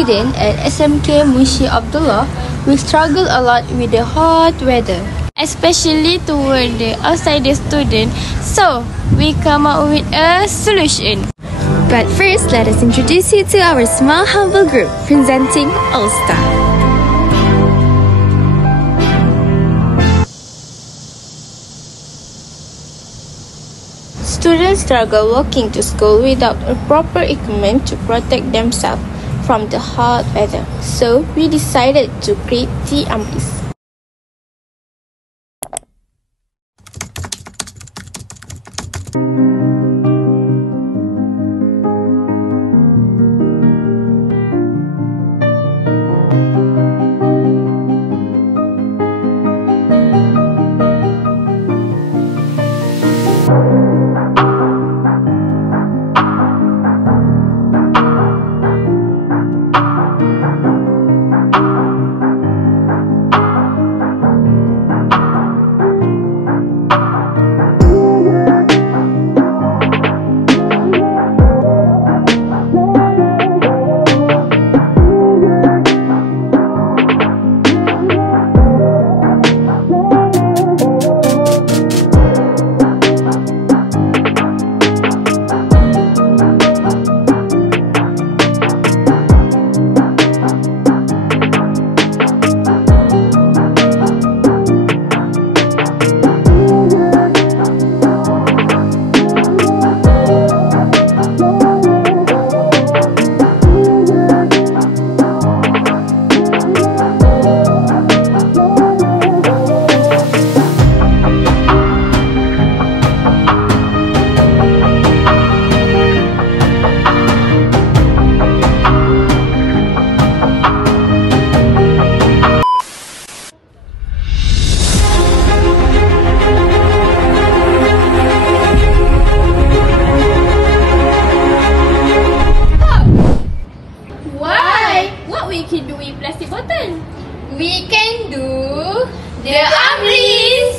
student at SMK Munshi Abdullah, we struggle a lot with the hot weather, especially toward the outsider student. So, we come up with a solution. But first, let us introduce you to our small humble group presenting Allstar. Students struggle walking to school without a proper equipment to protect themselves from the hot weather. So, we decided to create the umbrellas. We can do plastic bottle. We can do the umbrellas.